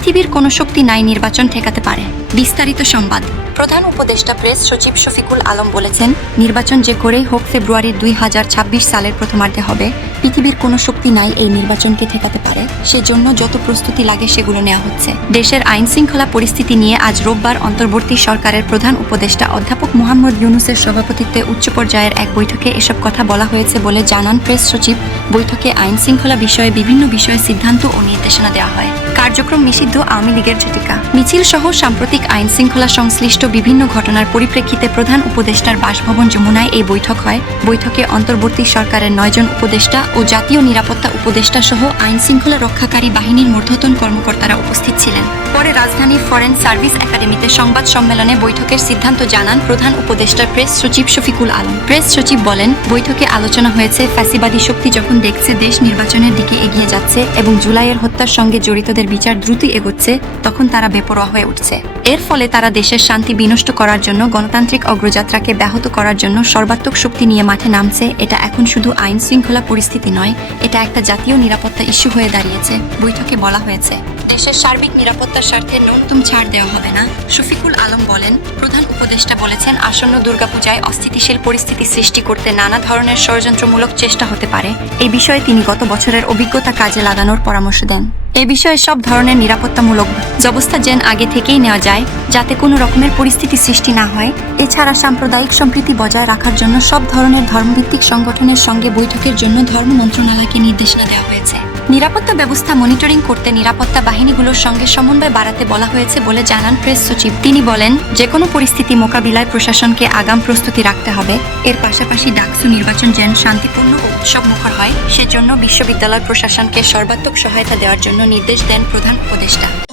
পৃথিবীর কোনো শক্তি নাই নির্বাচন ঠেকাতে পারে। বিস্তারিত সংবাদ। প্রধান উপদেষ্টা প্রেস সচিব শফিকুল আলম বলেছেন, নির্বাচন যে করেই হোক ফেব্রুয়ারি দুই সালের প্রথমার্ধে হবে, পৃথিবীর কোনো শক্তি নাই এই নির্বাচনকে ঠেকাতে পারে। সেজন্য যত প্রস্তুতি লাগে সেগুলো নেওয়া হচ্ছে। দেশের আইন শৃঙ্খলা পরিস্থিতি নিয়ে আজ রোববার অন্তর্বর্তী সরকারের প্রধান উপদেষ্টা অধ্যাপক মোহাম্মদ ইউনুসের সভাপতিত্বে উচ্চ পর্যায়ের এক বৈঠকে এসব কথা বলা হয়েছে বলে জানান প্রেস সচিব। বৈঠকে আইন শৃঙ্খলা বিষয়ে বিভিন্ন বিষয়ে সিদ্ধান্ত ও নির্দেশনা দেওয়া হয়। কার্যক্রম নিষিদ্ধ আওয়ামী লীগের ঝটিকা। মিছিল সহ সাম্প্রতিক আইন শৃঙ্খলা সংশ্লিষ্ট বিভিন্ন ঘটনার পরিপ্রেক্ষিতে প্রধান উপদেষ্টার বাসভবন যমুনায় এই বৈঠক হয়। বৈঠকে অন্তর্বর্তী সরকারের নয়জন উপদেষ্টা ও জাতীয় নিরাপত্তা উপদেষ্টা সহ আইন শৃঙ্খলা রক্ষাকারী বাহিনীর মূর্ধতন কর্মকর্তারা উপস্থিত ছিলেন। পরে রাজধানীর ফরেন সার্ভিস একাডেমিতে সংবাদ সম্মেলনে বৈঠকের সিদ্ধান্ত জানান প্রধান উপদেষ্টা প্রেস সচিব শফিকুল আলম। প্রেস সচিব বলেন, বৈঠকে আলোচনা হয়েছে ফ্যাসিবাদী শক্তি যখন দেখছে দেশ নির্বাচনের দিকে এগিয়ে যাচ্ছে এবং জুলাইয়ের হত্যার সঙ্গে জড়িতদের বিচার দ্রুত এগোচ্ছে, তখন তারা বেপরোয়া হয়ে উঠছে। এর ফলে তারা দেশের শান্তি বিনষ্ট করার জন্য, গণতান্ত্রিক অগ্রযাত্রাকে ব্যাহত করার জন্য সর্বাত্মক শক্তি নিয়ে মাঠে নামছে, এটা এখন শুধু আইন শৃঙ্খলা পরিস্থিতি নয়, এটা একটা জাতীয় নিরাপত্তা ইস্যু হয়ে দাঁড়িয়েছে। বৈঠকে বলা হয়েছে, দেশের সার্বিক নিরাপত্তার স্বার্থে ন্যূনতম ছাড় দেওয়া হবে না। শফিকুল আলম বলেন, প্রধান উপদেষ্টা বলেছেন, আসন্ন দুর্গাপূজায় অস্থিতিশীল পরিস্থিতি সৃষ্টি করতে নানা ধরনের ষড়যন্ত্রমূলক চেষ্টা হতে পারে। এই বিষয়ে তিনি গত বছরের অভিজ্ঞতা কাজে লাগানোর পরামর্শ দেন। এ বিষয়ে সব ধরনের নিরাপত্তামূলক ব্যবস্থা যেন আগে থেকেই নেওয়া যায়, যাতে কোনো রকমের পরিস্থিতি সৃষ্টি না হয়। এছাড়া সাম্প্রদায়িক সম্প্রীতি বজায় রাখার জন্য সব ধরনের ধর্মভিত্তিক সংগঠনের সঙ্গে বৈঠকের জন্য ধর্ম মন্ত্রণালয়কে নির্দেশনা দেওয়া হয়েছে। নিরাপত্তা ব্যবস্থা মনিটরিং করতে নিরাপত্তা বাহিনীগুলোর সঙ্গে সমন্বয় বাড়াতে বলা হয়েছে বলে জানান প্রেস সচিব। তিনি বলেন যে কোনো পরিস্থিতি মোকাবিলায় প্রশাসনকে আগাম প্রস্তুতি রাখতে হবে। এর পাশাপাশি ডাকসু নির্বাচন যেন শান্তিপূর্ণ ও উৎসব মুখর হয়, সেজন্য বিশ্ববিদ্যালয় প্রশাসনকে সর্বাত্মক সহায়তা দেওয়ার জন্য নির্দেশ দেন প্রধান উপদেষ্টা।